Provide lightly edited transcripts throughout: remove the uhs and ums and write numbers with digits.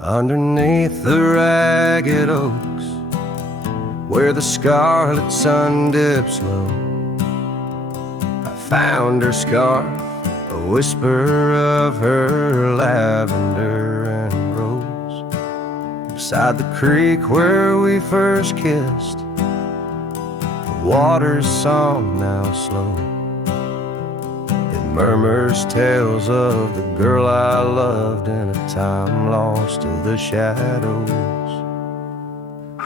Underneath the ragged oaks, where the scarlet sun dips low, I found her scarf, a whisper of her lavender and rose. Beside the creek where we first kissed, the water's song now slow. It murmurs tales of the girl I loved in a time lost to the shadows.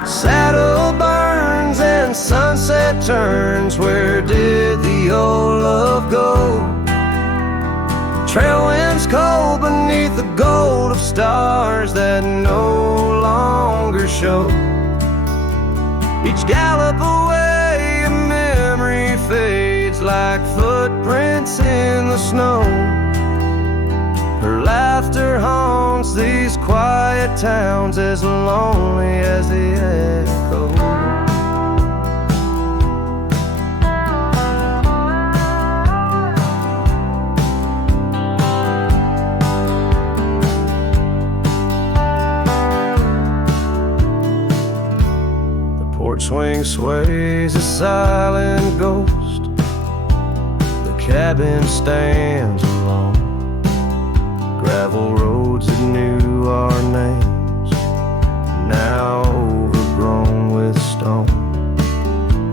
Saddle burns and sunset turns, where did the old love go? Trail winds cold beneath the gold of stars that no longer show. Each gallop away, a memory fades like footprints in the snow. Her laughter haunts these quiet towns, as lonely as the echo. The porch swing sways, a silent ghost. The cabin stands alone. Gravel roads that knew our names, now overgrown with stone.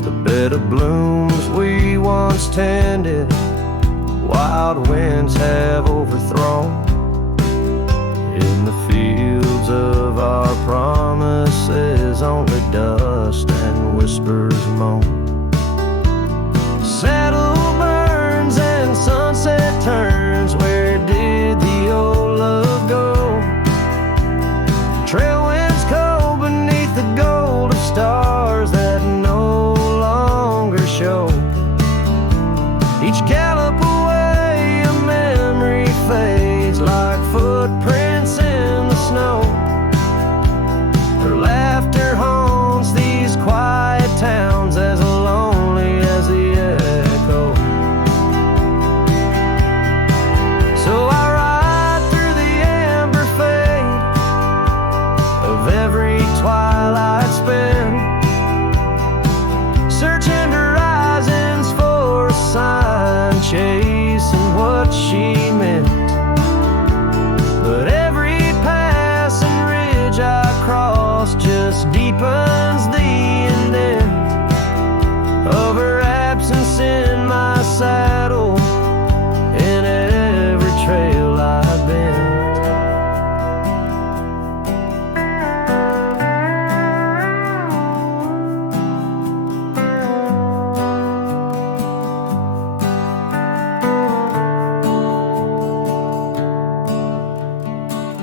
The bed of blooms we once tended, wild winds have overthrown. In the fields of our promises, only dust and whispers moan. Saddle burns and sunset turns, where did the old love go? Trail winds cold beneath the gold of stars that no longer show. Each gallop away, a memory fades like footprints in the snow. Her laughter haunts these quiet towns, as lonely as the echo. So I ride through the amber fade of every twilight spent, searching horizons for a sign, chasing what she meant. But every passing ridge I cross just deepens the indent of her absence in my saddle, in every trail I've been.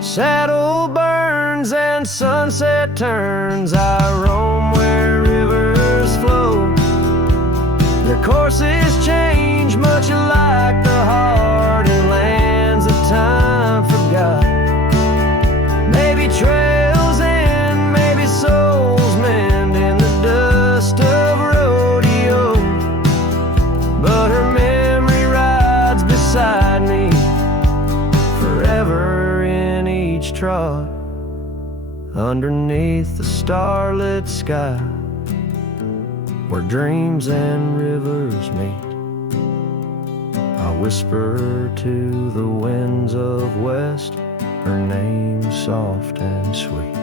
Saddle burns and sunset turns, I roam where rivers flow. Their courses change, much like the heart in lands that time forgot. Maybe trails end, maybe souls mend in the dust of rodeo. But her memory rides beside me, forever in each trot. Underneath the starlit sky, where dreams and rivers meet, I whisper to the winds of west, her name soft and sweet.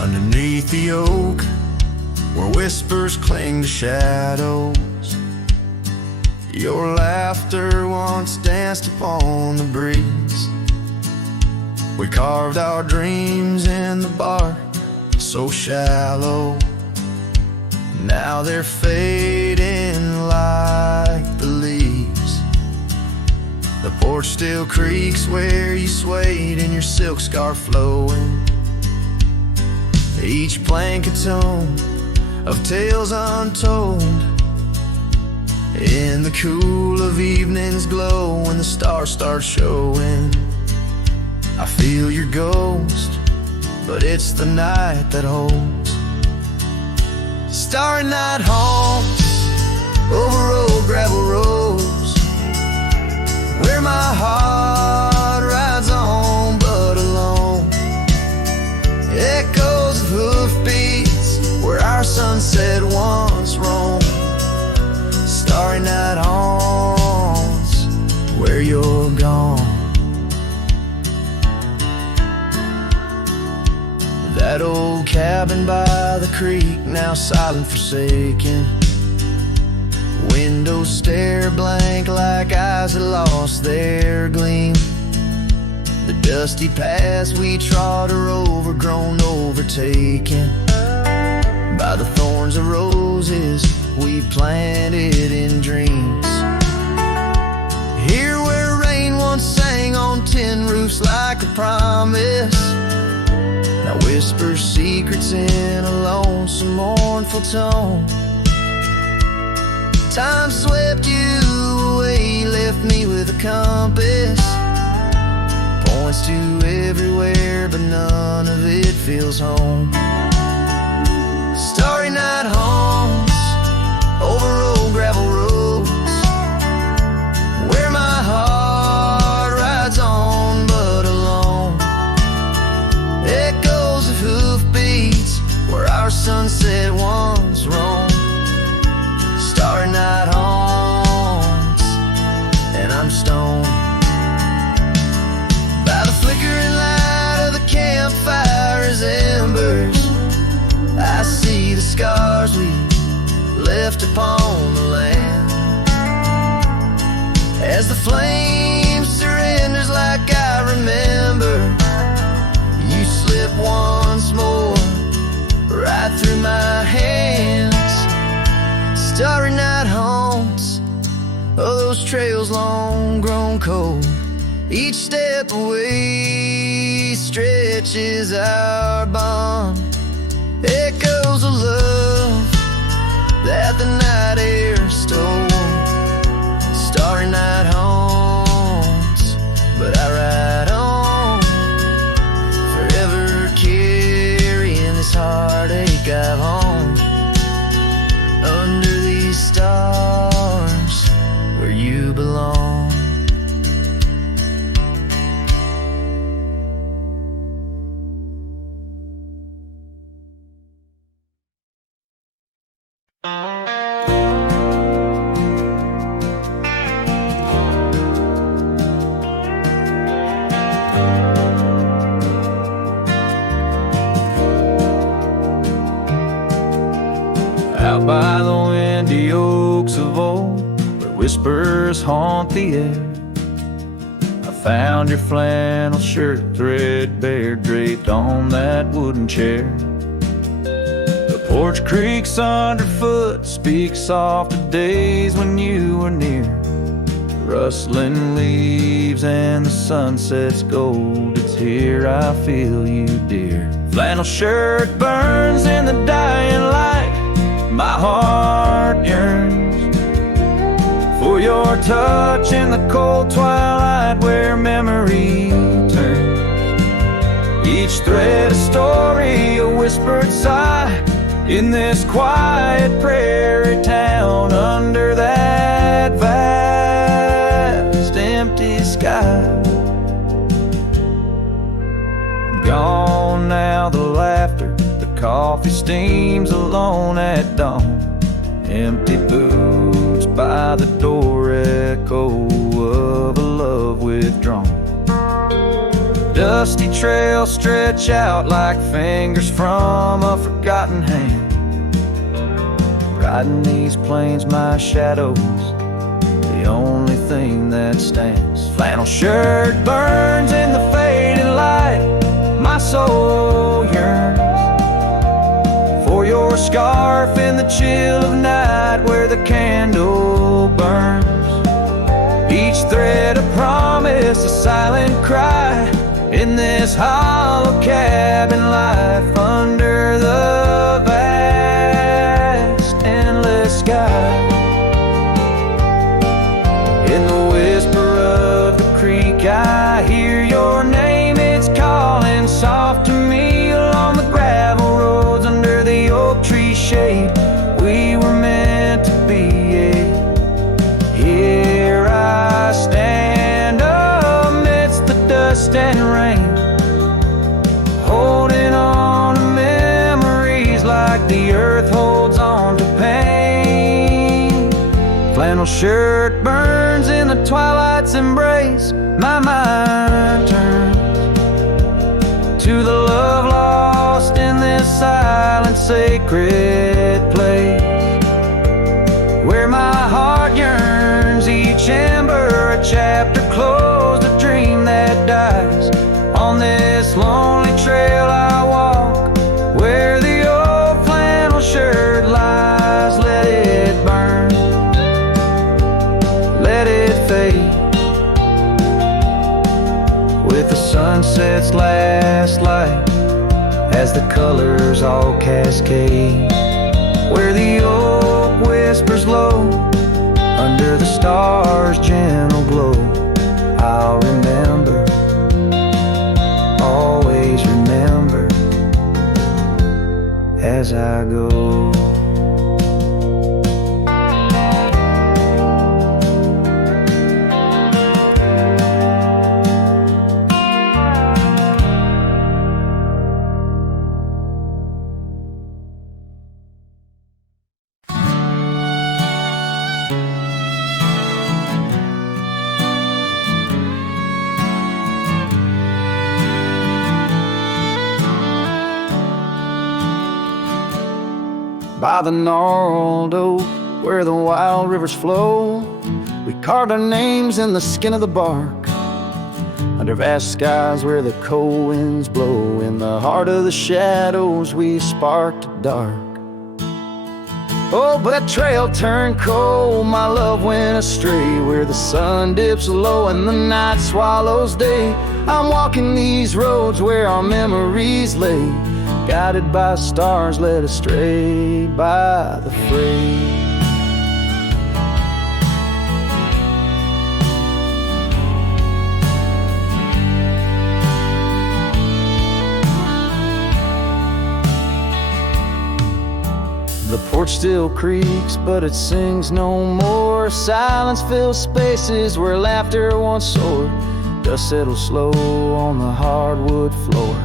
Underneath the oak, where whispers cling to shadows, your laughter once danced upon the breeze. We carved our dreams in the bark, so shallow. Now they're fading like the leaves. The porch still creaks where you swayed in your silk scarf flowing. Each blank a tone of tales untold. In the cool of evening seasons glow when the stars start showing. I feel your ghost, but it's the night that holds. Starry night haunts over old gravel roads, where my heart rides on but alone. Echoes of hoofbeats where our sunset once roamed. Starry night haunts where you're gone. That old cabin by the creek, now silent, forsaken. Windows stare blank like eyes that lost their gleam. The dusty paths we trod are overgrown, overtaken by the thorns of roses we planted in dreams. Here where rain once sang on tin roofs like a promise, now whispers secrets in a lonesome, mournful tone. Time swept you away, left me with a compass. Points to everywhere, but none of it feels home. Starry night haunts over old gravel roads, where my heart rides on but alone. Echoes of hoofbeats where our sunset once roamed. Starry night haunts, and I'm stoned by the flickering light of the campfire's embers. I see the scars we left upon the land, as the flame surrenders like I remember. You slip once more right through my hands. Starry night haunts, oh, those trails long grown cold. Each step away stretches our bond. Echoes of love that the night air stole. Starry night haunts, but I ride on, forever carrying this heartache I've owned. Under these stars where you belong. Out by the windy oaks of old, where whispers haunt the air, I found your flannel shirt threadbare draped on that wooden chair. The porch creaks underfoot, speaks soft of days when you were near. The rustling leaves and the sunset's gold, it's here I feel you, dear. Flannel shirt burns in the dying light, my heart yearns for your touch in the cold twilight where memory turns. Each thread a story, a whispered sigh, in this quiet prairie town under that vast empty sky. Gone now the laughter, coffee steams alone at dawn. Empty boots by the door, echo of a love withdrawn. Dusty trails stretch out like fingers from a forgotten hand. Riding these plains, my shadow's the only thing that stands. Flannel shirt burns in the fading light, my soul yearns for your scarf in the chill of night where the candle burns. Each thread a promise, a silent cry, in this hollow cabin life under the vast endless sky. In the and rain, holding on to memories like the earth holds on to pain. Flannel shirt burns in the twilight's embrace. My mind turns to the love lost in this silent, sacred place, where my heart yearns, each ember a chapter closed, a dream that dies. On this lonely trail I walk, where the old flannel shirt lies. Let it burn, let it fade, with the sunset's last light, as the colors all cascade, where the oak whispers low under the stars' gentle glow. I'll remember, always remember, as I go. By the gnarled oak, where the wild rivers flow, we carved our names in the skin of the bark, under vast skies where the cold winds blow. In the heart of the shadows we sparked a dark. Oh, but that trail turned cold, my love went astray, where the sun dips low and the night swallows day. I'm walking these roads where our memories lay, guided by stars led astray by the fray. The porch still creaks, but it sings no more. Silence fills spaces where laughter once soared. Dust settles slow on the hardwood floor,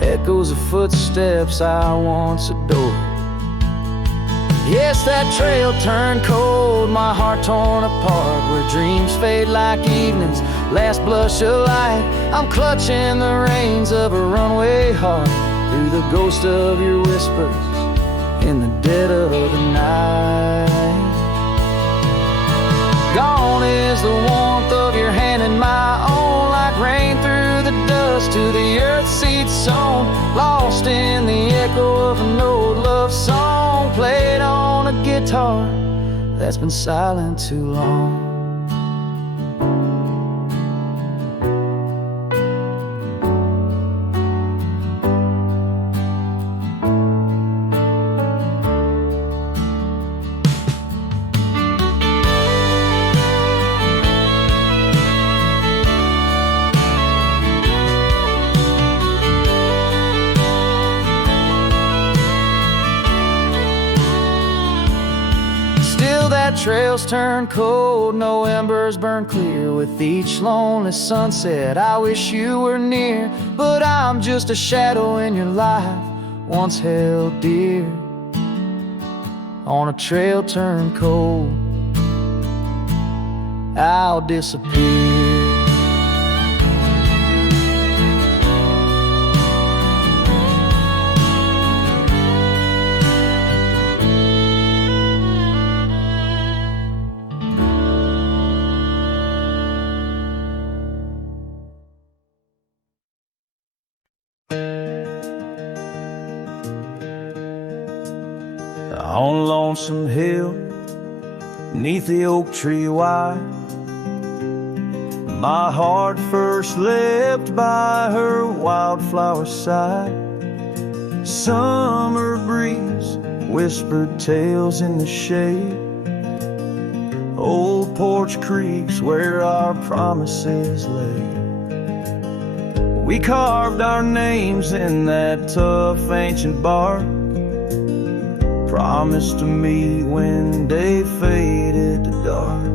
echoes of footsteps I once adored. Yes, that trail turned cold, my heart torn apart, where dreams fade like evening's last blush of light. I'm clutching the reins of a runaway heart, through the ghost of your whispers in the dead of the night. Gone is the warmth of your hand in my own, like rain through the dust to the earth's seed sown, lost in the echo of an old love song, played on a guitar that's been silent too long. Trails turn cold, no embers burn clear, with each lonely sunset I wish you were near, but I'm just a shadow in your life, once held dear. On a trail turned cold, I'll disappear. On Lonesome Hill, neath the oak tree wide, my heart first leapt by her wildflower side. Summer breeze whispered tales in the shade, old porch creeks where our promises lay. We carved our names in that tough ancient bark, promised to meet when day faded to dark.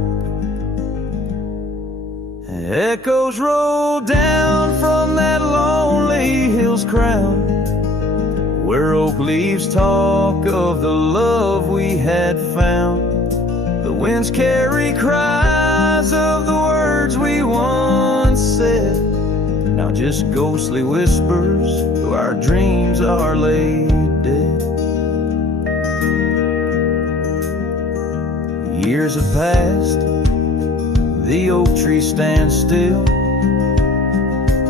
Echoes roll down from that lonely hill's crown, where oak leaves talk of the love we had found. The winds carry cries of the words we once said, now just ghostly whispers though our dreams are laid dead. Years have passed, the oak tree stands still,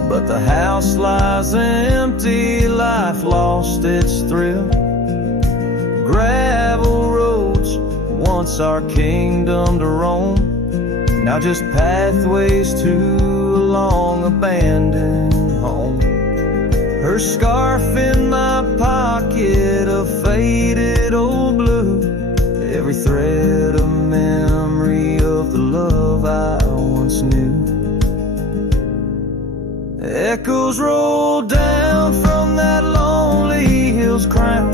but the house lies empty, life lost its thrill. Gravel roads, once our kingdom to roam, now just pathways to a long abandoned home. Her scarf in my pocket, a faded old blue, every thread a memory of the love I once knew. Echoes roll down from that lonely hill's crown,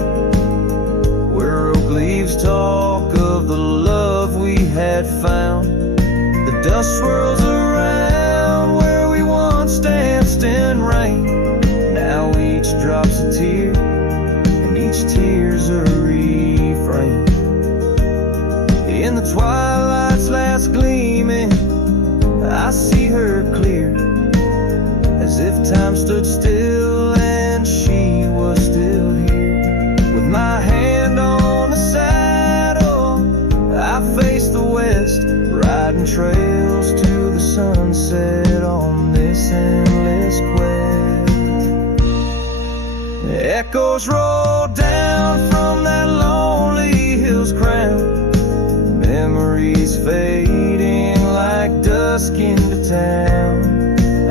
where oak leaves talk of the love we had found. The dust swirls around where we once danced in rain, now each drop's a tear and each tear's a refrain. In the twilight's last gleaming, I see her clear, as if time stood still and she was still here. With my hand on the saddle, I face the west, riding trails to the sunset on this endless quest. Echoes roll down from that lonely hill's crown, memories fading like dusk into town.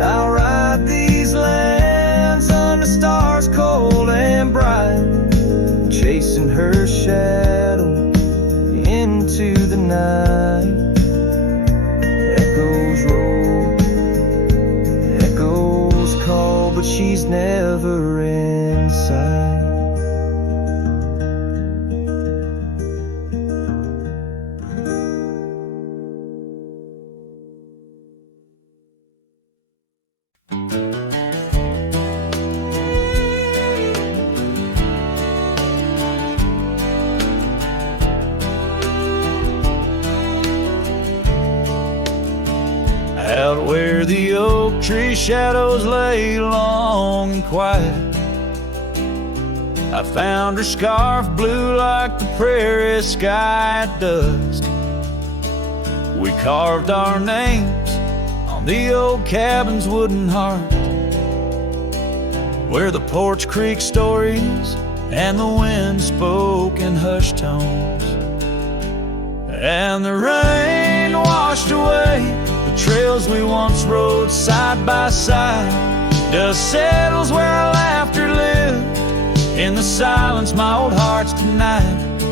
I'll ride these lands under stars cold and bright, chasing her shadow into the night. Echoes roll, echoes call, but she's never in sight. Out where the oak tree shadows lay long and quiet, I found her scarf blue like the prairie sky at dusk. We carved our names on the old cabin's wooden heart, where the porch creaked stories and the wind spoke in hushed tones. And the rain washed away the trails we once rode side by side. Dust settles where our laughter lived, in the silence my old heart's denied.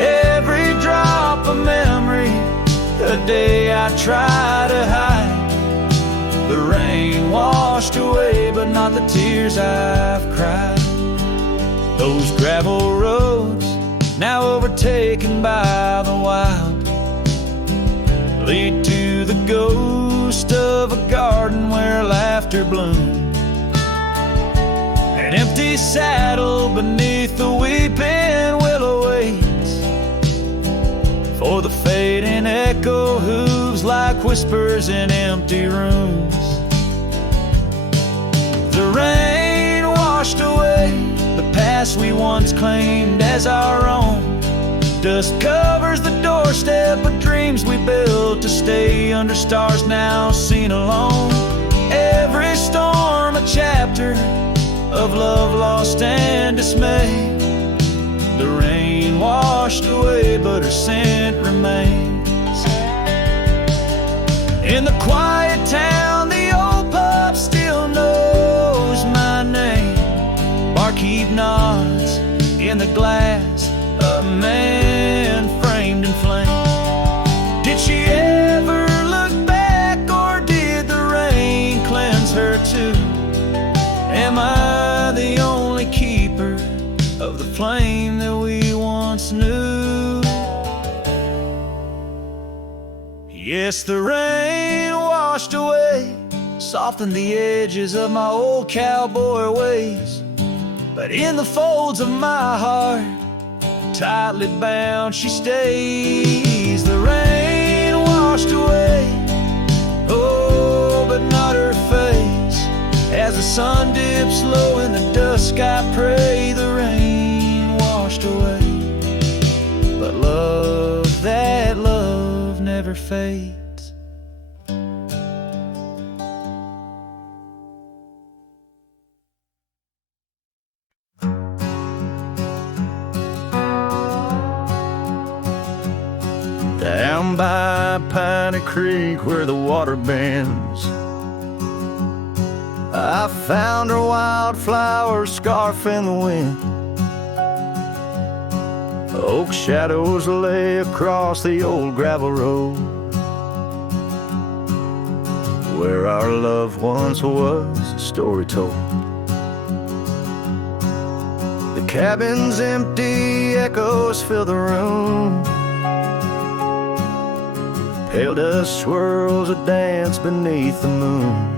Every drop of memory, a day I try to hide. The rain washed away, but not the tears I've cried. Those gravel roads, now overtaken by the wild, lead to the ghost of a garden where laughter bloomed. An empty saddle beneath the weeping willow waits for the fading echo hooves like whispers in empty rooms. The rain washed away the past we once claimed as our own. Dust covers the doorstep of dreams we built to stay under stars now seen alone. Every storm a chapter of love lost and dismay. The rain washed away, but her scent remains. In the quiet town, the old pub still knows my name. Barkeep nods in the glass, a man framed in flame. Did she ever look back, or did the rain cleanse her too? Am I the only keeper of the flame that we once knew? Yes, the rain washed away softened the edges of my old cowboy ways. But in the folds of my heart, tightly bound she stays. The rain washed away, oh, but not her face. As the sun dips low in the dusk, I pray the rain washed away. But love, that love never fades. Down by Piney Creek where the water bends, I found her wildflower scarf in the wind. Oak shadows lay across the old gravel road where our love once was a story told. The cabin's empty, echoes fill the room. Pale dust swirls a dance beneath the moon.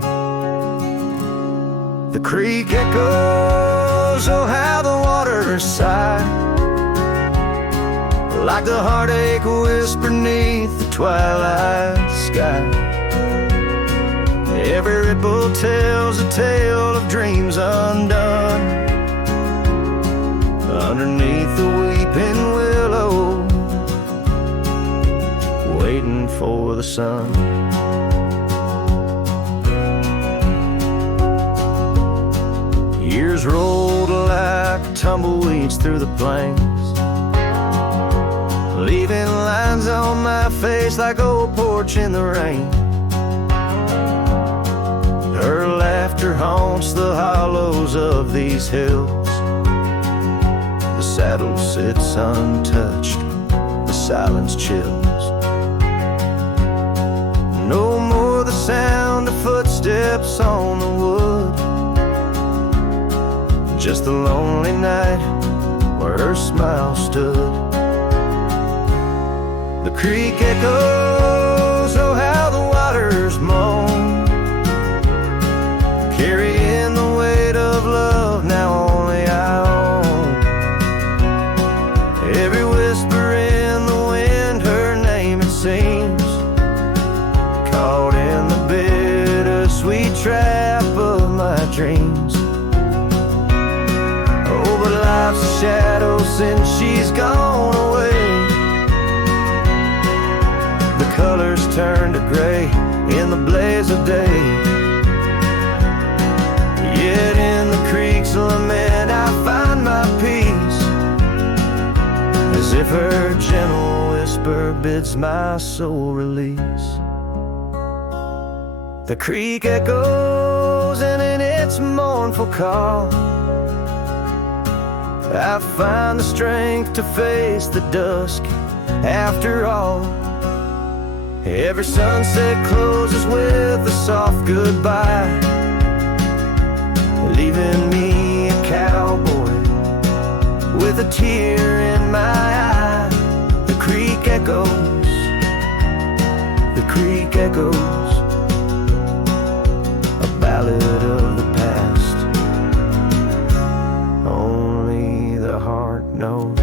The creek echoes, oh how the water sigh, like the heartache whisper neath the twilight sky. Every ripple tells a tale of dreams undone. Underneath the weeping willow, waiting for the sun. Years rolled like tumbleweeds through the plains, leaving lines on my face like old porch in the rain. Her laughter haunts the hollows of these hills. The saddle sits untouched, the silence chills. No more the sound of footsteps on the wood, just the lonely night where her smile stood. The creek echoes, oh how the waters moan, carrying the weight of love now only I own. Every whisper in the wind, her name it seems, caught in the bittersweet trap of my dreams. Oh, but life's a shadow since she's gone away. The colors turn to gray in the blaze of day. Yet in the creek's lament I find my peace, as if her gentle whisper bids my soul release. The creek echoes, and in its mournful call I find the strength to face the dusk after all. Every sunset closes with a soft goodbye, leaving me a cowboy with a tear in my eye. The creek echoes, the creek echoes, a ballad of the past only the heart knows.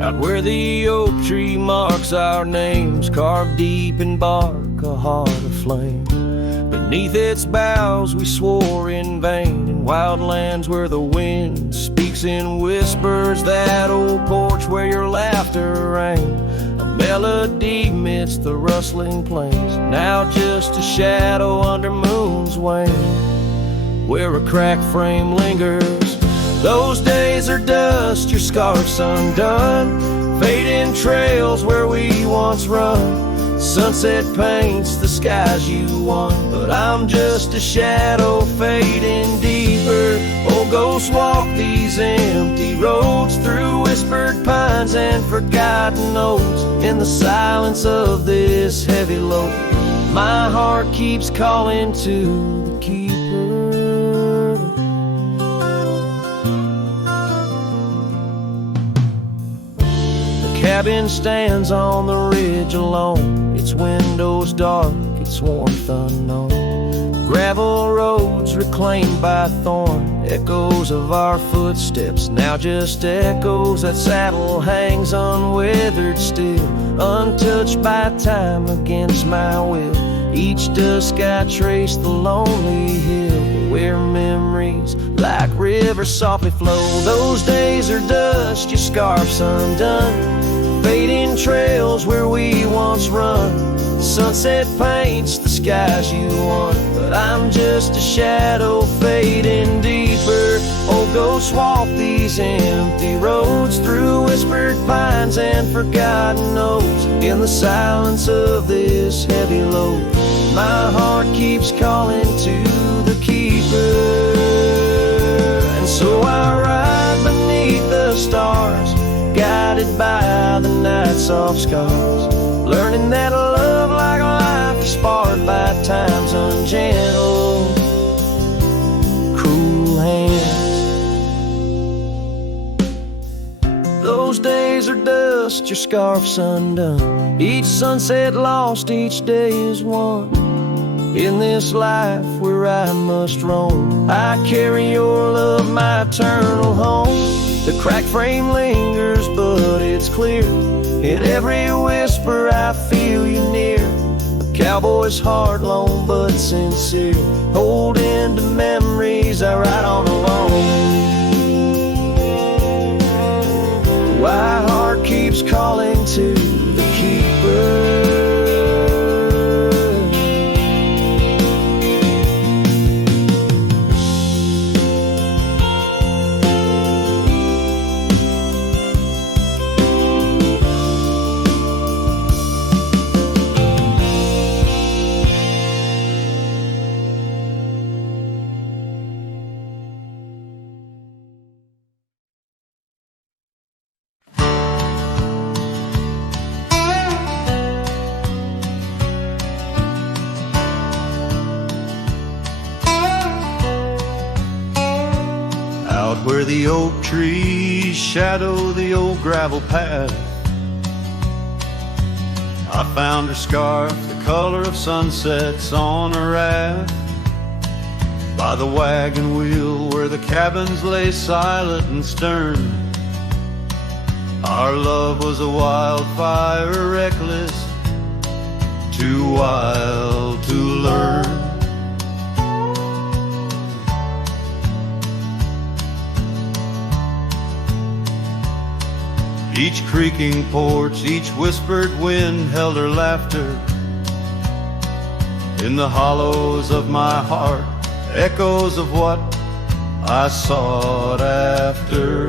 Out where the oak tree marks our names, carved deep in bark, a heart aflame. Beneath its boughs we swore in vain, in wild lands where the wind speaks in whispers. That old porch where your laughter rang, a melody midst the rustling plains. Now just a shadow under moon's wane, where a cracked frame lingers. Those days are dust, your scarf's undone, fading trails where we once run. Sunset paints the skies you won, but I'm just a shadow fading deep keeper. Oh, ghosts walk these empty roads through whispered pines and forgotten oaks. In the silence of this heavy load, my heart keeps calling to the keeper. The cabin stands on the ridge alone, its windows dark, its warmth unknown. Gravel roads reclaimed by thorn, echoes of our footsteps, now just echoes. That saddle hangs unweathered still, untouched by time against my will. Each dusk I trace the lonely hill where memories like rivers softly flow. Those days are dust, your scarf's undone, fading trails where we once run. Sunset paints the skies you want, but I'm just a shadow fading deeper. Oh, ghosts walk these empty roads through whispered pines and forgotten oaks. In the silence of this heavy load, my heart keeps calling to the keeper. And so I ride beneath the stars, guided by the night's soft scars, learning that love like life is sparred by time's ungentle, cruel hands. Those days are dust, your scarf's undone, each sunset lost, each day is one. In this life where I must roam, I carry your love, my eternal home. The cracked frame lingers, but it's clear, in every whisper I feel you near. A cowboy's heart, lone but sincere, holding to memories I ride on alone. My heart keeps calling to the keeper. Where the oak trees shadow the old gravel path, I found her scarf, the color of sunsets on a raft. By the wagon wheel where the cabins lay silent and stern, our love was a wildfire, reckless, too wild to learn. Each creaking porch, each whispered wind held her laughter. In the hollows of my heart, echoes of what I sought after.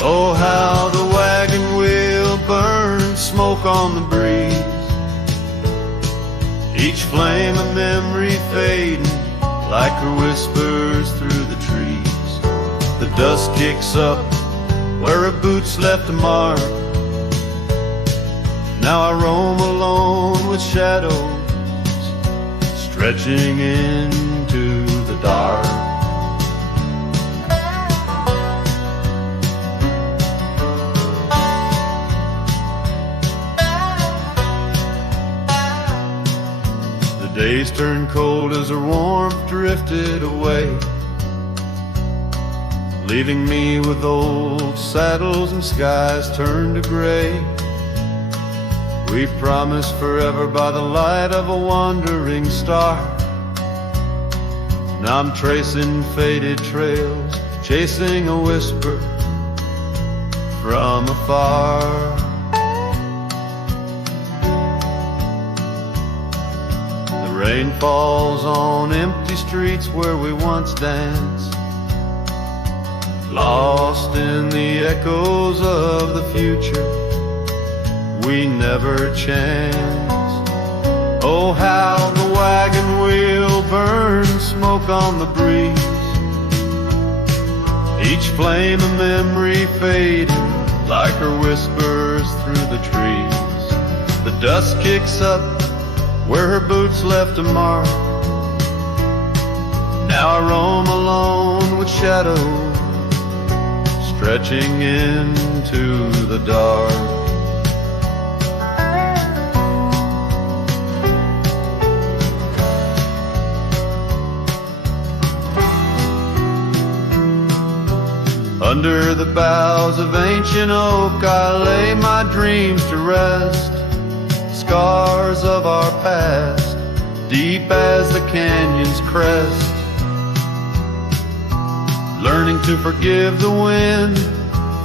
Oh, how the wagon wheel burned smoke on the breeze, each flame a memory fading like her whispers through the trees. The dust kicks up where her boots left a mark. Now I roam alone with shadows stretching into the dark. The days turned cold as her warmth drifted away, leaving me with old saddles and skies turned to gray. We promised forever by the light of a wandering star. Now I'm tracing faded trails, chasing a whisper from afar. The rain falls on empty streets where we once danced, lost in the echoes of the future we never chanced. Oh, how the wagon wheel burned smoke on the breeze, each flame a memory fading like her whispers through the trees. The dust kicks up where her boots left a mark. Now I roam alone with shadows stretching into the dark. Under the boughs of ancient oak I lay my dreams to rest. Scars of our past, deep as the canyon's crest. Learning to forgive the wind,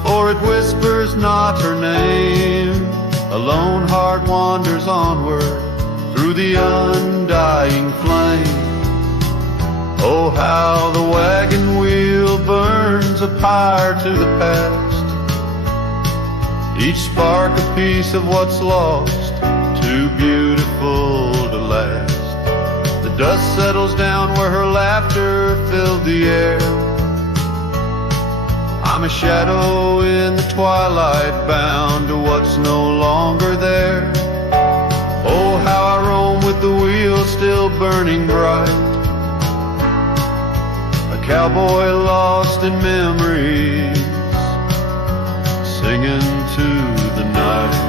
for it whispers not her name. A lone heart wanders onward through the undying flame. Oh, how the wagon wheel burns a pyre to the past. Each spark a piece of what's lost, too beautiful to last. The dust settles down where her laughter filled the air. I'm a shadow in the twilight, bound to what's no longer there. Oh, how I roam with the wheel still burning bright. Cowboy lost in memories, singing to the night.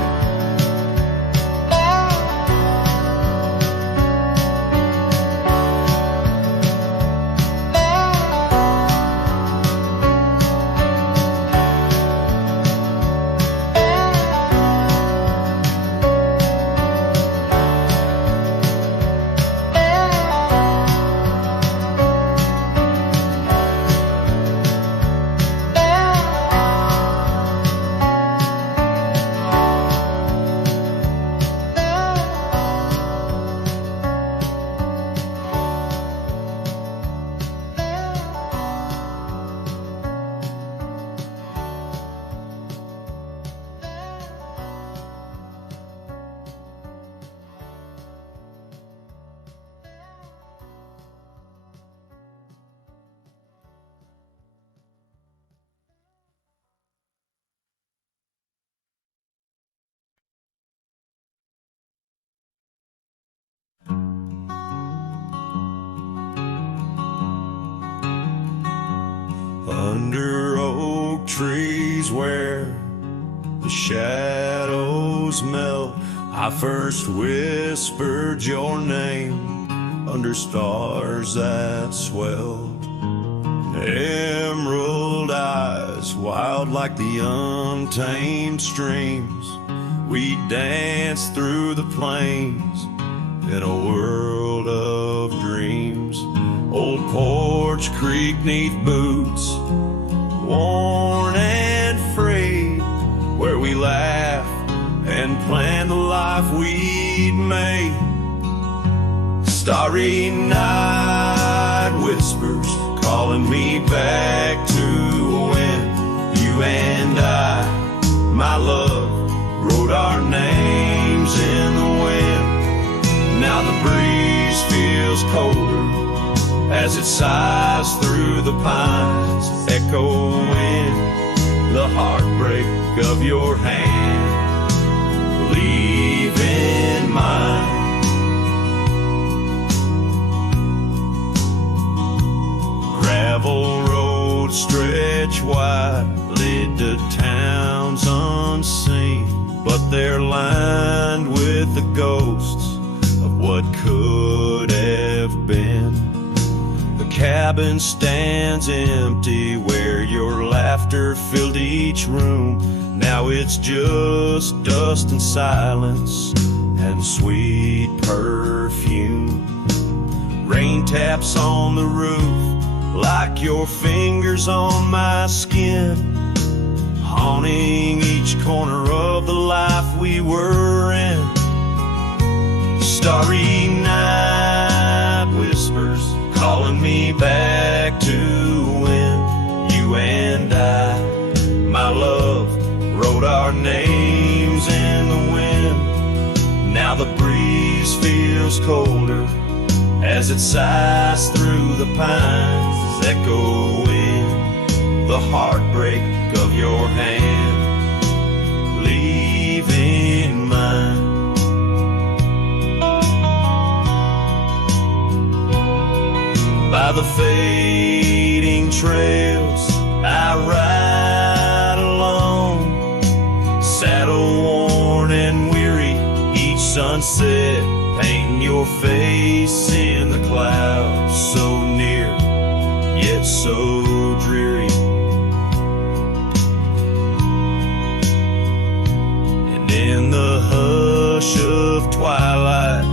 Under oak trees where the shadows melt, I first whispered your name under stars that swelled. Emerald eyes, wild like the untamed streams, we danced through the plains in a world of dreams. Old Porch Creek neath boots, worn and frayed, where we laughed and planned the life we'd made. Starry night whispers calling me back to when you and I, my love, wrote our names in the wind. Now the breeze feels colder as it sighs through the pines, echoing the heartbreak of your hand, leaving mine. Gravel roads stretch wide, lead to towns unseen, but they're lined with the ghosts of what could have been. Cabin stands empty where your laughter filled each room. Now it's just dust and silence and sweet perfume. Rain taps on the roof like your fingers on my skin, haunting each corner of the life we were in. Starry night whispers calling me back to when you and I, my love, wrote our names in the wind. Now the breeze feels colder as it sighs through the pines, echoing the the heartbreak of your hand, leaving mine. By the fading trails I ride alone, saddle worn and weary, each sunset painting your face in the clouds, so near yet so dreary. And in the hush of twilight,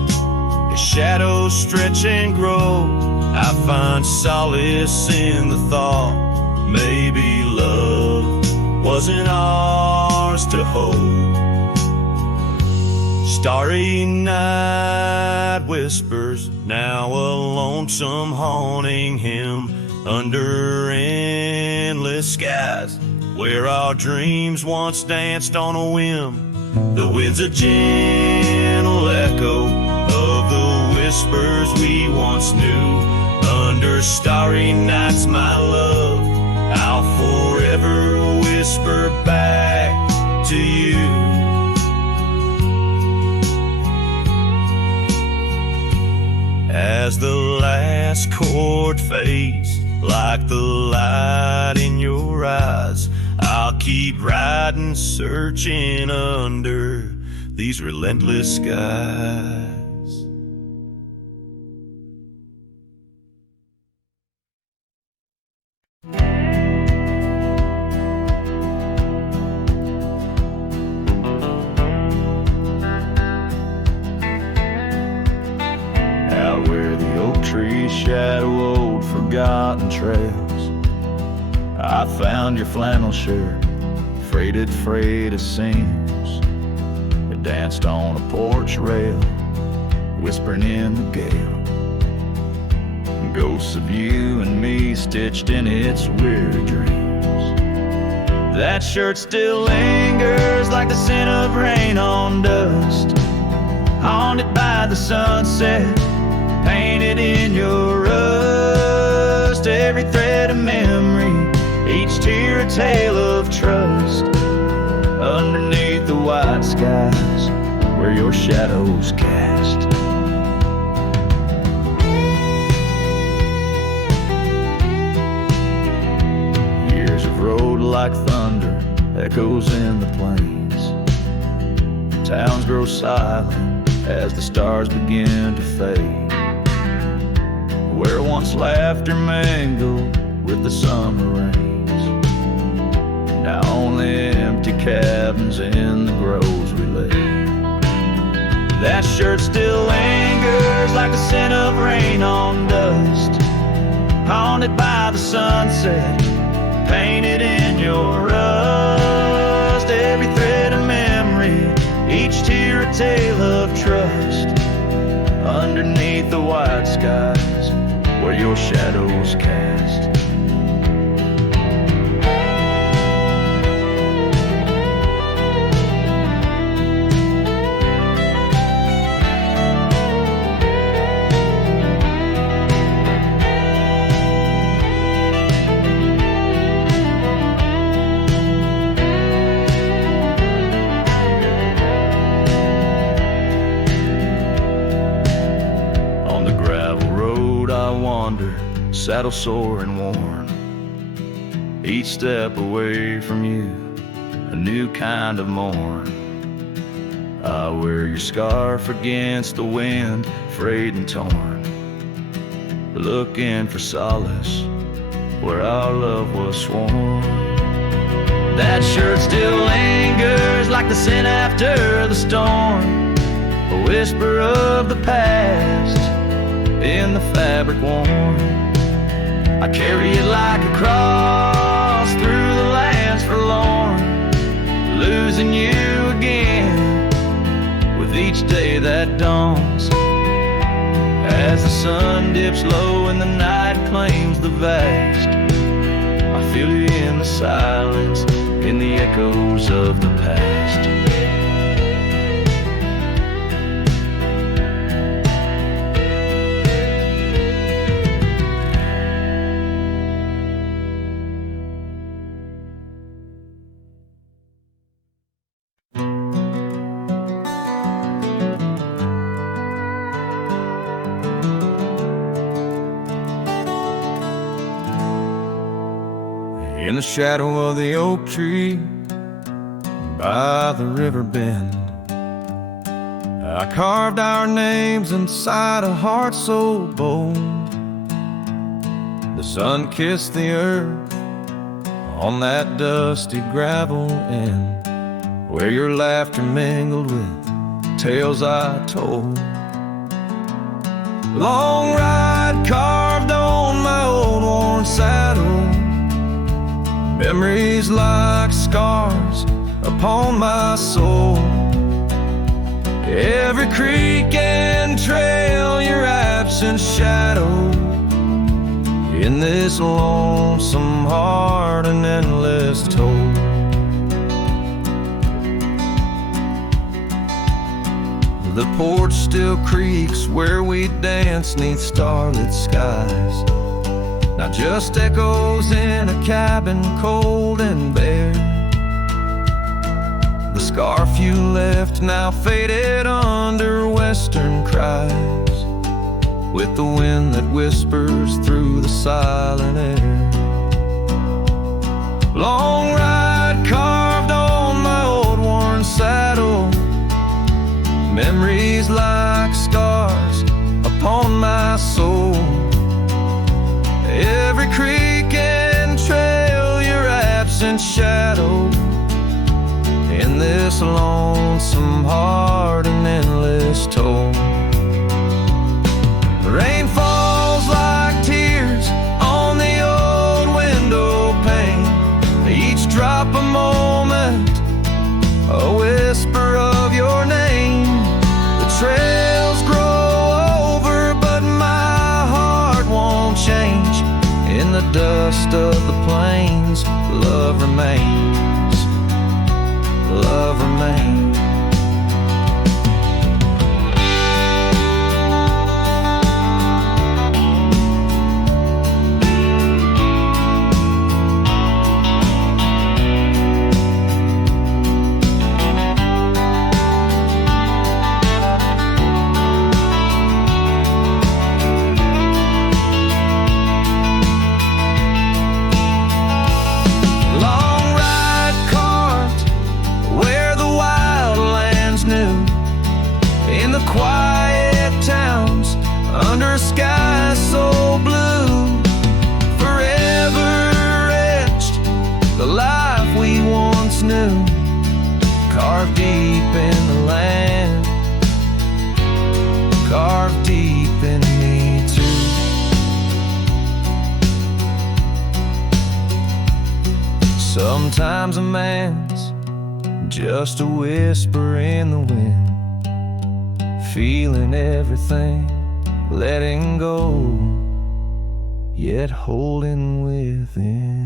as shadows stretch and grow, I find solace in the thought maybe love wasn't ours to hold. Starry night whispers, now a lonesome haunting him under endless skies, where our dreams once danced on a whim. The wind's a gentle echo of the whispers we once knew. Under starry nights, my love, I'll forever whisper back to you. As the last chord fades, like the light in your eyes, I'll keep riding, searching under these relentless skies. Out where the oak trees shadow old forgotten trails, I found your flannel shirt, freighted freight of seams. It danced on a porch rail, whispering in the gale. Ghosts of you and me stitched in its weird dreams. That shirt still lingers like the scent of rain on dust, haunted by the sunset, painted in your rust. Every thread of memory, each tear a tale of trust. Underneath the white skies where your shadows cast. Years of road like thunder, echoes in the plains. Towns grow silent as the stars begin to fade. Where once laughter mingled with the summer rains, now only empty cabins in the groves we lay. That shirt still lingers like the scent of rain on dust, haunted by the sunset, painted in your rust. Every thread of memory, each tear a tale of trust. Underneath the white skies where your shadows cast. Saddle sore and worn, each step away from you, a new kind of morn. I wear your scarf against the wind, frayed and torn, looking for solace where our love was sworn. That shirt still lingers like the scent after the storm, a whisper of the past in the fabric worn. I carry it like a cross through the lands forlorn, losing you again with each day that dawns. As the sun dips low and the night claims the vast, I feel you in the silence, in the echoes of the past. In the shadow of the oak tree by the river bend, I carved our names inside a heart so bold. The sun kissed the earth on that dusty gravel end, where your laughter mingled with tales I told. Long ride carved on my old worn saddle, memories like scars upon my soul. Every creek and trail, your absent shadow, in this lonesome heart an endless toll. The porch still creaks where we dance 'neath starlit skies, not just echoes in a cabin cold and bare. The scarf you left now faded under western cries, with the wind that whispers through the silent air. Long ride carved on my old worn saddle, memories like scars upon my soul. Every creek and trail, your absent shadow, in this lonesome heart an endless toll. Rain falls like tears on the old window pane, each drop a moment, a whisper of your name. The trails grow over, but my heart won't change. In the dust of the plains, love remains, love remains. Quiet towns under skies so blue, forever etched the life we once knew, carved deep in the land, carved deep in me too. Sometimes a man's just a whisper in the wind, feeling everything, letting go, yet holding within.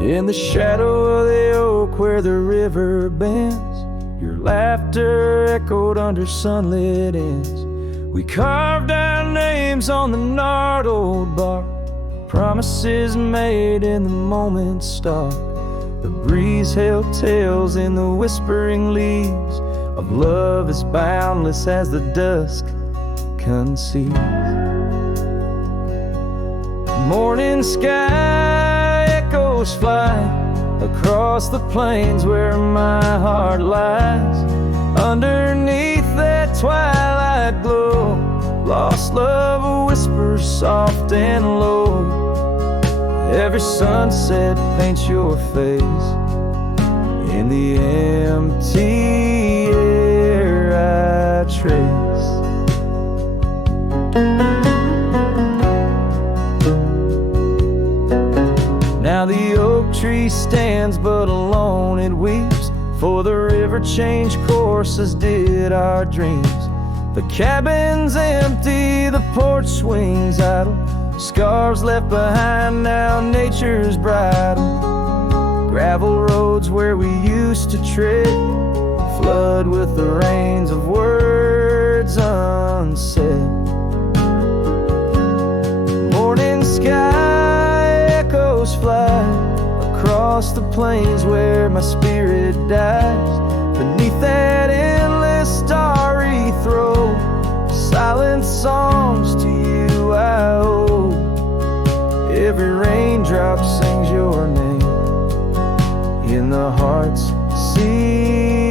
In the shadow of the oak where the river bends, your laughter echoed under sunlit ends. We carved our names on the gnarled old bark, promises made in the moment's start. The breeze held tales in the whispering leaves of love as boundless as the dusk conceives. Morning sky echoes fly across the plains where my heart lies. Underneath that twilight glow, lost love whispers soft and low. Every sunset paints your face in the empty air I trace. Now the oak tree stands but alone it weeps, for the river changed courses did our dreams. The cabin's empty, the porch swings idle, scars left behind now nature's bridle. Gravel roads where we used to tread flood with the rains of words birds unsaid. Morning sky echoes fly across the plains where my spirit dies. Beneath that endless starry throw, silent songs to you I owe. Every raindrop sings your name in the heart's ceaseless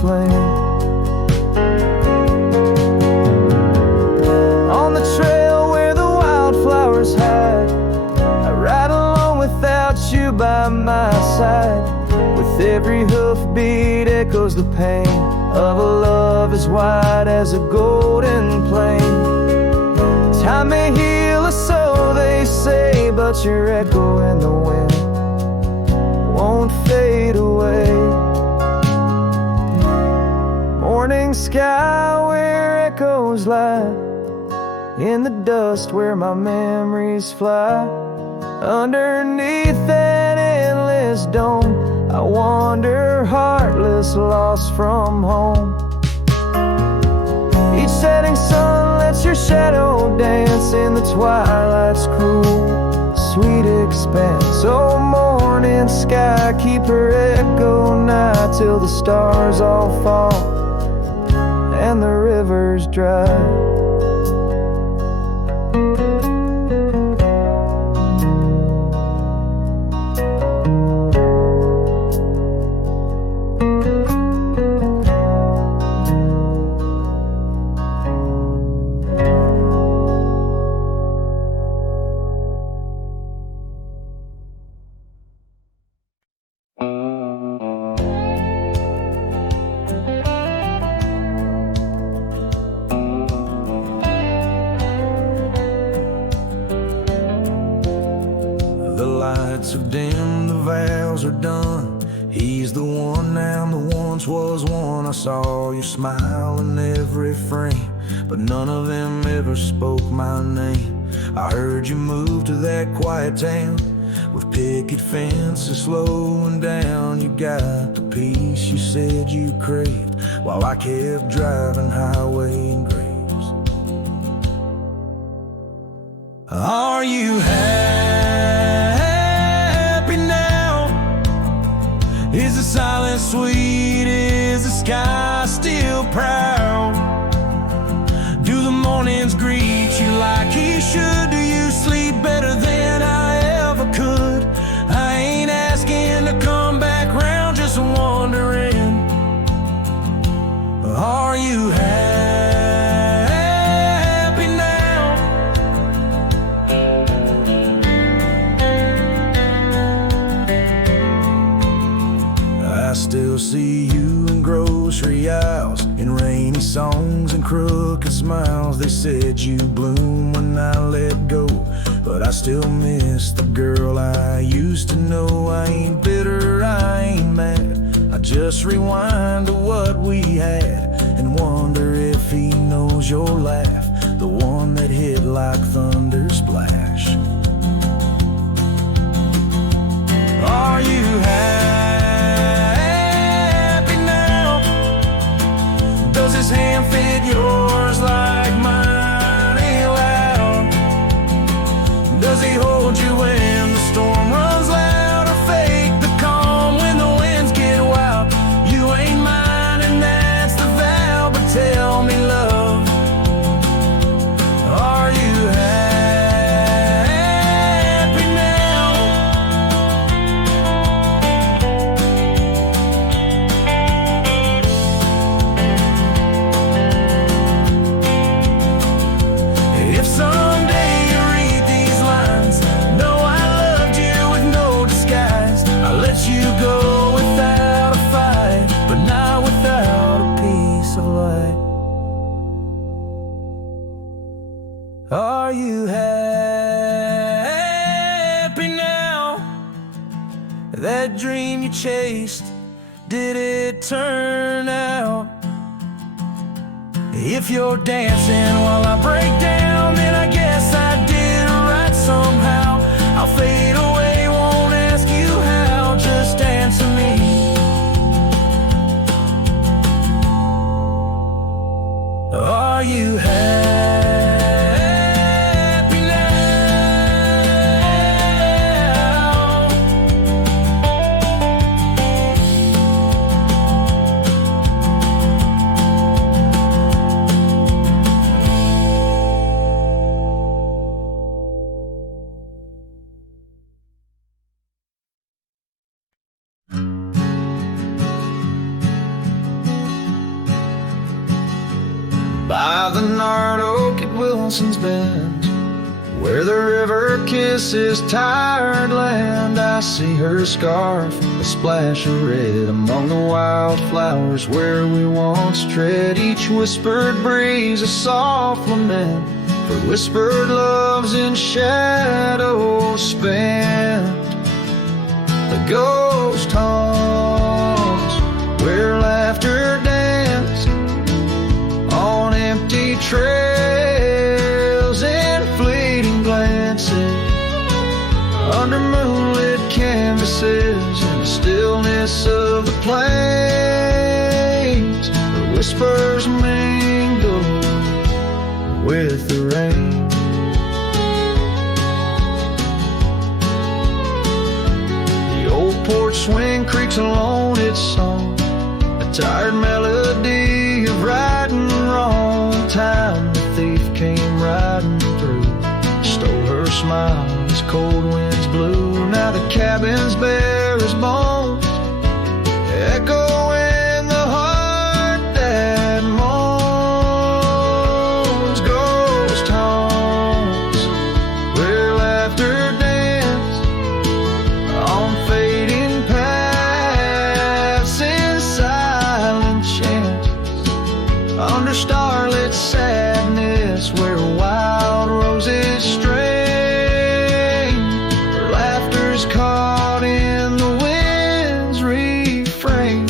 flame. On the trail where the wildflowers hide, I ride along without you by my side. With every hoofbeat echoes the pain of a love as wide as a golden plain. Time may heal us, so they say, but your echo in the wind won't fade away. Morning sky where echoes lie, in the dust where my memories fly. Underneath that endless dome, I wander heartless, lost from home. Each setting sun lets your shadow dance in the twilight's cruel, sweet expanse. Oh, morning sky, keep her echo nigh till the stars all fall and the rivers dry. Have dimmed, the vows are done. He's the one now, the once was one. I saw your smile in every frame, but none of them ever spoke my name. I heard you move to that quiet town with picket fences slowing down. You got the peace you said you craved while I kept driving highway graves. Are you happy now? Is the silence sweet? Is the sky still proud? Do the mornings greet you like he should? Do you sleep better than I ever could? I ain't asking to come back round, just wondering, are you happy now? I still see you in grocery aisles, in rainy songs and crooked smiles. They said you bloom when I let go, but I still miss the girl I used to know. I ain't bitter, I ain't mad, I just rewind to what we had and wonder if he knows your laugh, the one that hit like thunder splash. Are you happy now? Does his hand fit yours like mine ain't loud? Does he hold you when the storm runs loud, or fake the calm when the winds get wild? You ain't mine and that's the vow, but tell me, love, are you happy now? If someday you read these lines, know I loved you with no disguise. I let you go without a fight, but not without a piece of light. Are you happy now? That dream you chased, did it turn out? If you're dancing while I break down, then I guess I did right somehow. I'll fade away, won't ask you how, just answer me. Are you happy now? By the gnarled oak at Wilson's Bend, where the river kisses tired land, I see her scarf, a splash of red among the wildflowers where we once tread. Each whispered breeze a soft lament for whispered loves in shadows spent. The ghost haunts where laughter danced on empty trails and fleeting glances under moonlit canvases in the stillness of the plains. The whispers mingle with the rain. The old porch swing creaks alone its song, a tired melody of right and wrong. Time the thief came riding through, stole her smile as cold winds blew. Now the cabin's bare as bones, echo in the heart that moans. Ghost haunts where laughter danced on fading paths in silent chants, under starlit sadness where wild roses strain, where laughter's caught in the wind's refrain.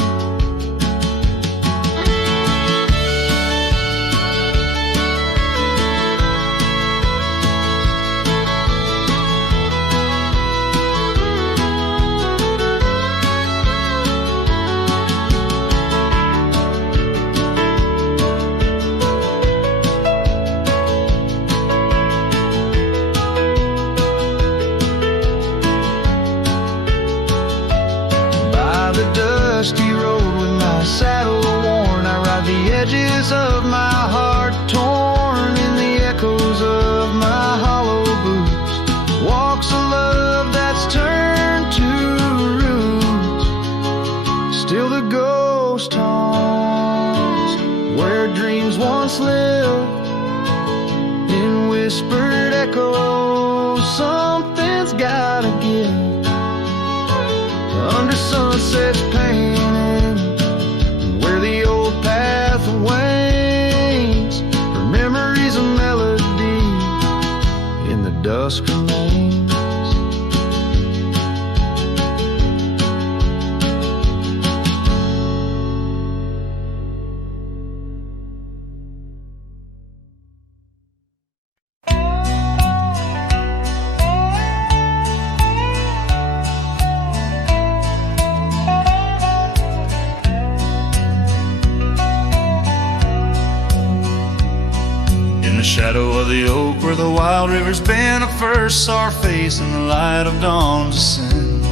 The dusty road with my saddle worn, I ride the edges of my heart torn in the echoes of my hollow boots. Walks of love that's turned to roots. Still the ghost haunts where dreams once lived in whispered echoes. Something's gotta give under sunsets painted, where the old path wanes, for memories of melody in the dusk remains. The shadow of the oak where the wild rivers bend, I first saw her face in the light of dawn's ascent.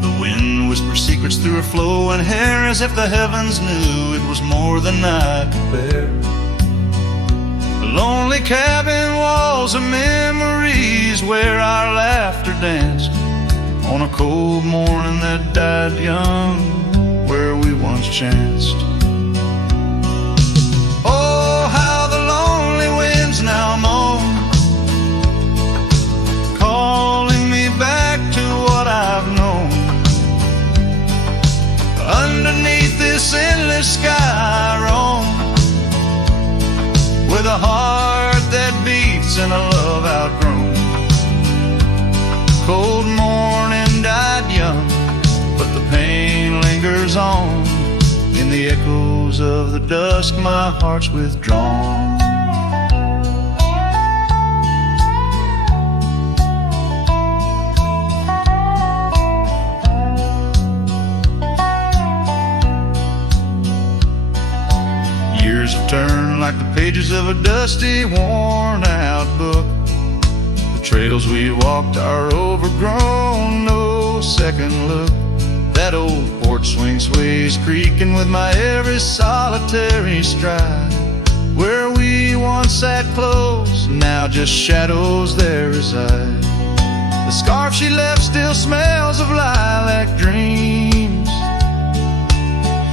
The wind whispered secrets through her flowing hair, as if the heavens knew it was more than I could bear. The lonely cabin walls of memories where our laughter danced on a cold morning that died young, where we once chanced. Now moan, calling me back to what I've known. Underneath this endless sky I roam, with a heart that beats and a love outgrown. Cold morning died young, but the pain lingers on. In the echoes of the dusk my heart's withdrawn. Years have turned like the pages of a dusty, worn-out book. The trails we walked are overgrown, no second look. That old porch swing sways creaking with my every solitary stride. Where we once sat close, now just shadows there reside. The scarf she left still smells of lilac dreams,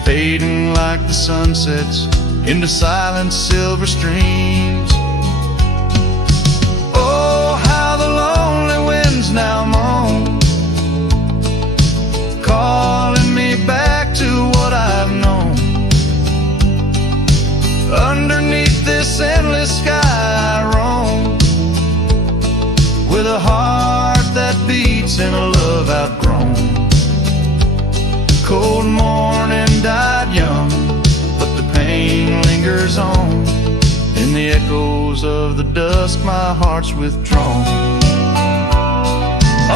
fading like the sunsets into silent silver streams. Oh, how the lonely winds now moan, calling me back to what I've known. Underneath this endless sky I roam, with a heart that beats in a love outgrown. Cold morning died young, but the pain lingers on. In the echoes of the dusk my heart's withdrawn.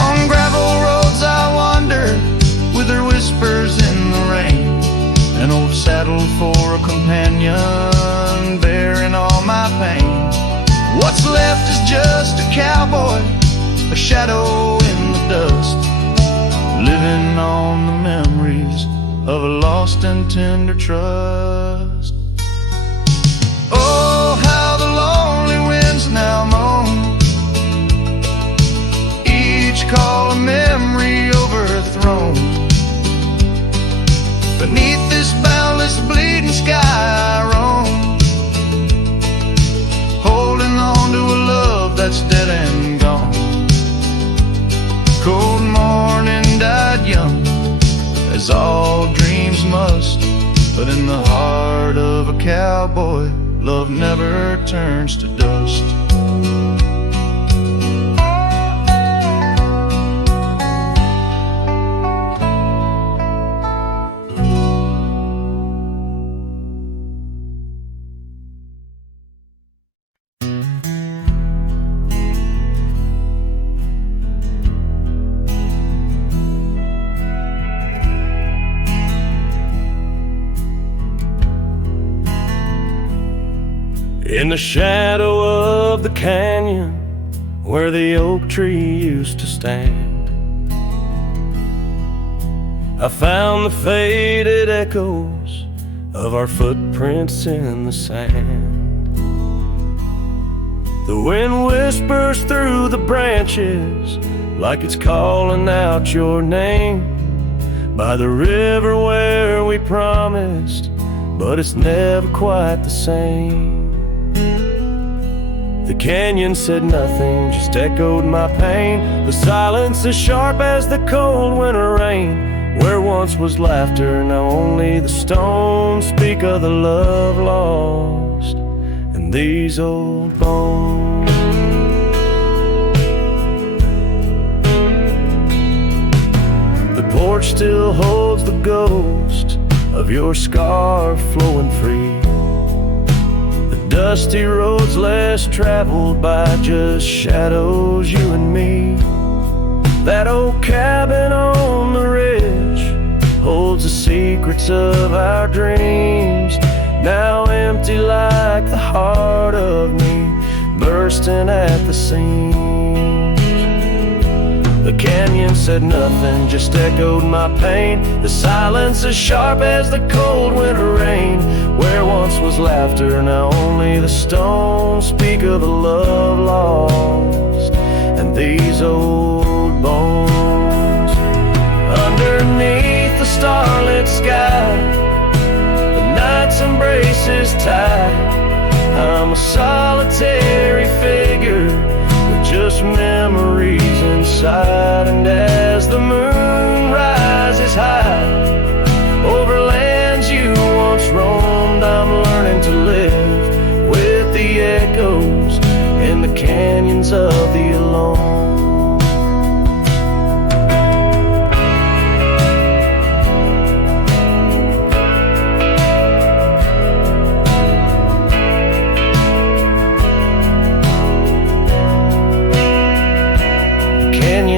On gravel roads I wander, with her whispers in the rain. An old saddle for a companion, bearing all my pain. What's left is just a cowboy, a shadow in the dust, living on the memories of a lost and tender trust. Oh, how the lonely winds now moan, each call a memory overthrown. Beneath this boundless bleeding sky I roam, holding on to a love that's dead and gone. Cold morning died young, as all dreams must, but in the heart of a cowboy, love never turns to dust. In the shadow of the canyon where the oak tree used to stand, I found the faded echoes of our footprints in the sand. The wind whispers through the branches like it's calling out your name, by the river where we promised, but it's never quite the same. The canyon said nothing, just echoed my pain. The silence as sharp as the cold winter rain. Where once was laughter, now only the stones speak of the love lost and these old bones. The porch still holds the ghost of your scarf flowing free. Dusty roads less traveled by, just shadows, you and me. That old cabin on the ridge holds the secrets of our dreams, now empty like the heart of me, bursting at the seams. The canyon said nothing, just echoed my pain. The silence as sharp as the cold winter rain. Where once was laughter, now only the stones speak of the love lost and these old bones. Underneath the starlit sky, the night's embrace is tight. I'm a solitary figure with just memories inside. And as the moon rises high over lands you once roamed, I'm learning to live with the echoes in the canyons of the alone.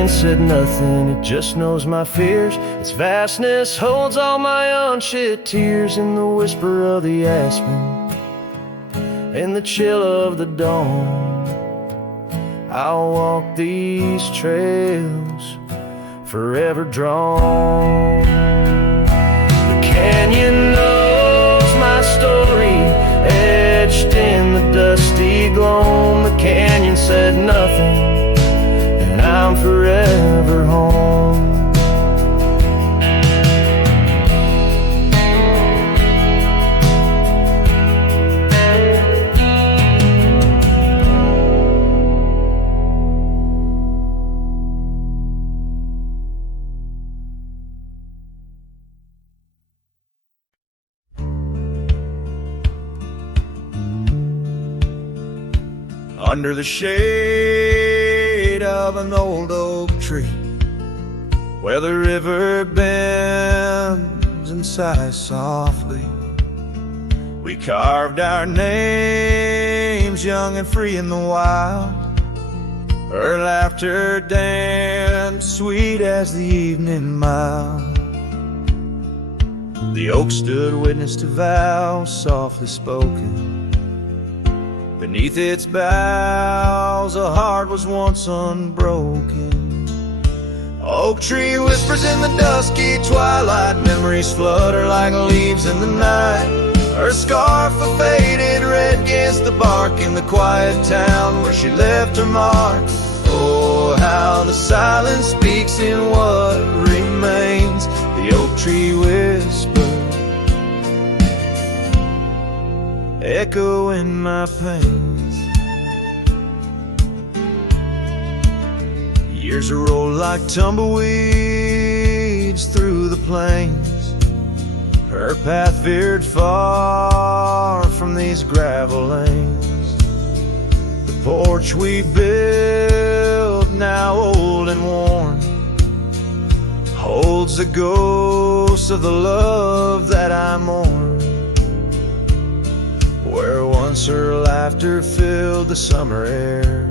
Said nothing, it just knows my fears. Its vastness holds all my unshed tears. In the whisper of the aspen, In the chill of the dawn, I'll walk these trails forever drawn. The canyon knows my story, etched in the dusty gloam. The canyon said nothing, and I'm forever home. Under the shade of an old oak tree, where the river bends and sighs softly, we carved our names young and free in the wild. Her laughter danced sweet as the evening mild. The oak stood witness to vows softly spoken. Beneath its boughs, a heart was once unbroken. Oak tree whispers in the dusky twilight, memories flutter like leaves in the night. Her scarf a faded red against the bark in the quiet town where she left her mark. Oh, how the silence speaks in what remains. The oak tree whispers, echo in my pains. Years roll like tumbleweeds through the plains. Her path veered far from these gravel lanes. The porch we built, now old and worn, holds the ghost of the love that I mourn. Where once her laughter filled the summer air,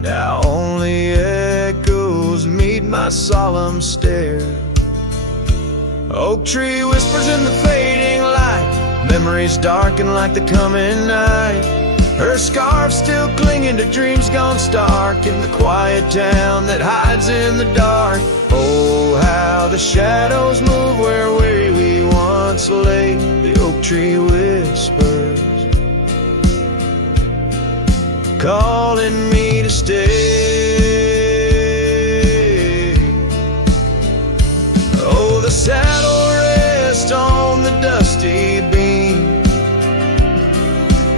now only echoes meet my solemn stare. Oak tree whispers in the fading light, memories darken like the coming night. Her scarf still clinging to dreams gone stark in the quiet town that hides in the dark. Oh, how the shadows move where we once lay. The oak tree whispers, calling me to stay. Oh, the saddle rests on the dusty beam,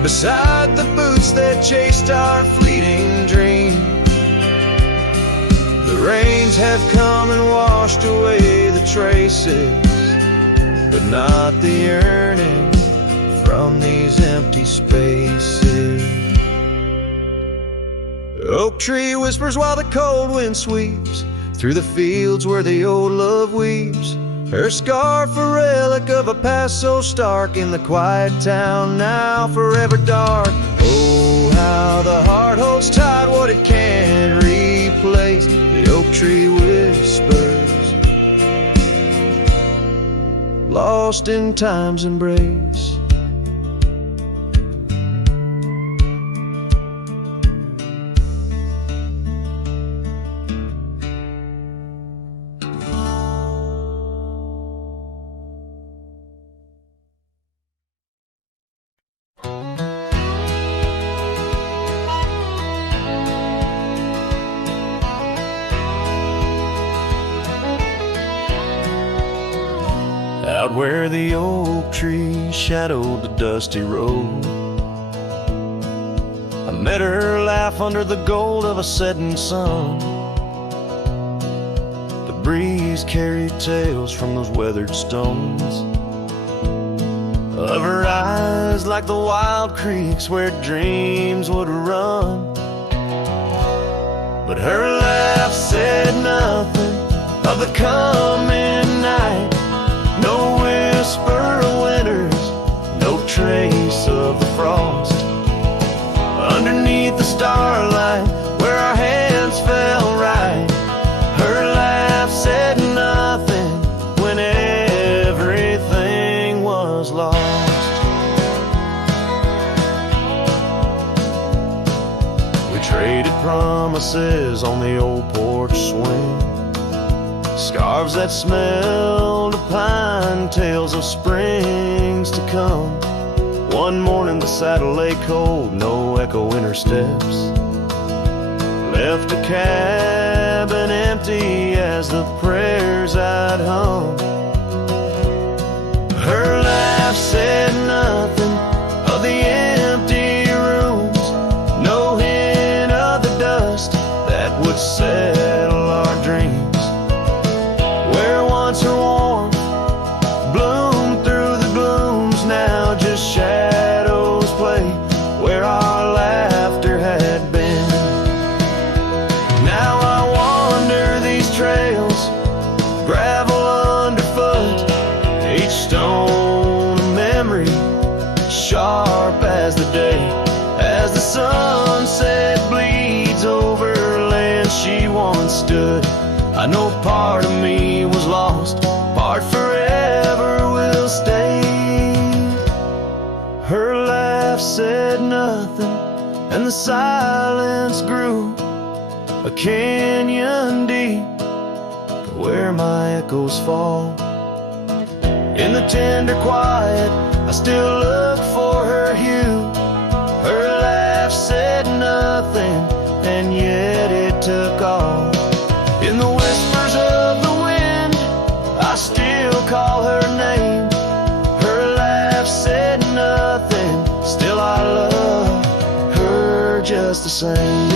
beside the boots that chased our fleeting dream. The rains have come and washed away the traces, but not the yearning from these empty spaces. Oak tree whispers while the cold wind sweeps through the fields where the old love weeps. Her scarf a relic of a past so stark in the quiet town now forever dark. Oh, how the heart holds tight what it can't replace. The oak tree whispers, lost in time's embrace. Out where the oak tree shadowed the dusty road, I met her laugh under the gold of a setting sun. The breeze carried tales from those weathered stones, of her eyes like the wild creeks where dreams would run. But her laugh said nothing of the coming night. No whisper of winters, no trace of the frost. Underneath the starlight, where our hands fell right, her laugh said nothing when everything was lost. promises on the old porch swing. Scarves that smelled of pine, tales of springs to come. One morning the saddle lay cold, no echo in her steps. Left a cabin empty as the prayers I'd hung. Her laugh said nothing of the empty rooms, no hint of the dust that would settle our dreams. Where once her warmth bloomed through the glooms, now just shadows play where our laughter had been. Now I wander these trails, gravel underfoot, each stone a memory, sharp as the day. As the sunset bleeds over land she once stood, I know part of me was lost, part forever will stay. Her laugh said nothing, and the silence grew a canyon deep where my echoes fall. In the tender quiet, I still look for her hue. Her laugh said nothing, and yet it took all. In the whispers of the wind, I still call her name. Her laugh said nothing, still I love her just the same.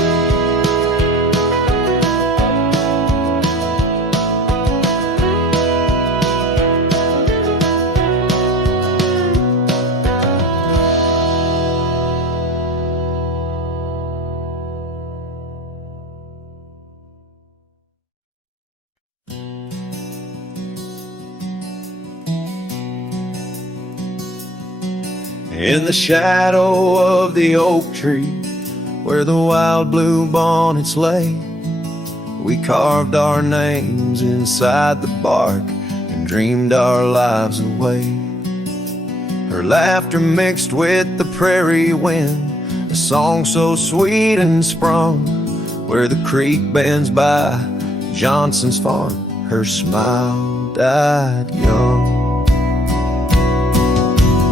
In the shadow of the oak tree, where the wild blue bonnets lay, we carved our names inside the bark and dreamed our lives away. Her laughter mixed with the prairie wind, a song so sweet and sprung, where the creek bends by Johnson's farm. Her smile died young.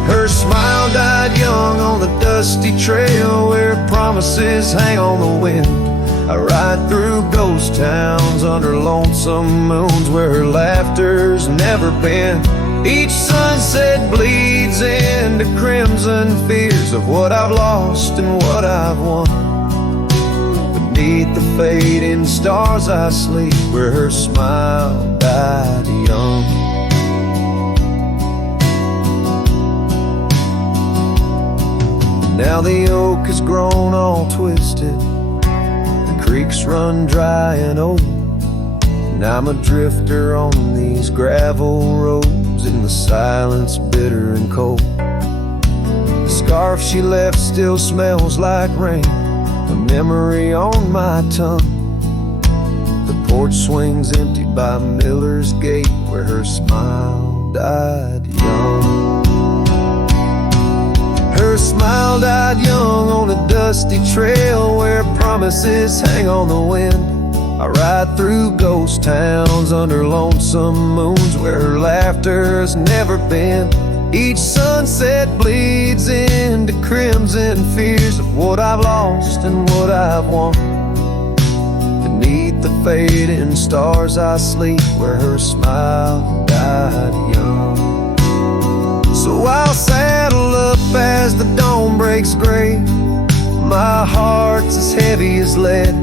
Her smile died young on the dusty trail where promises hang on the wind. I ride through ghost towns under lonesome moons where her laughter's never been. Each sunset bleeds into crimson fears of what I've lost and what I've won. Beneath the fading stars I sleep where her smile died young. Now the oak has grown all twisted, the creeks run dry and old, and I'm a drifter on these gravel roads in the silence bitter and cold. The scarf she left still smells like rain, a memory on my tongue. The porch swings empty by Miller's Gate where her smile died young. Her smile died young on a dusty trail where promises hang on the wind. I ride through ghost towns under lonesome moons where her laughter's never been. Each sunset bleeds into crimson fears of what I've lost and what I've won. Beneath the fading stars I sleep where her smile died young. So I'll saddle up as the dawn breaks gray. My heart's as heavy as lead,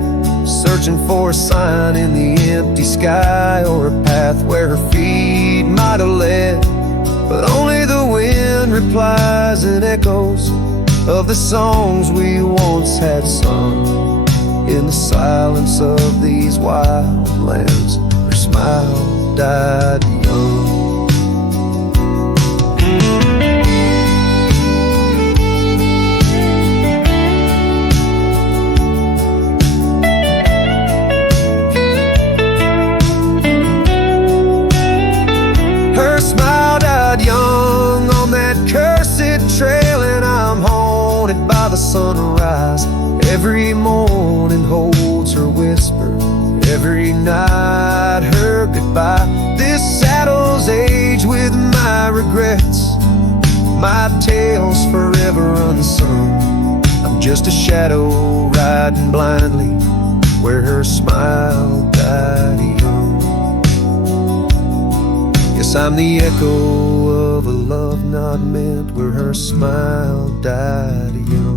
searching for a sign in the empty sky or a path where her feet might have led. But only the wind replies in echoes of the songs we once had sung. In the silence of these wild lands, her smile died young. Her smile died young on that cursed trail, and I'm haunted by the sunrise. Every morning holds her whisper, every night her goodbye. This saddle's age with my regrets, my tale's forever unsung. I'm just a shadow riding blindly where her smile died young. Yes, I'm the echo of a love not meant where her smile died young.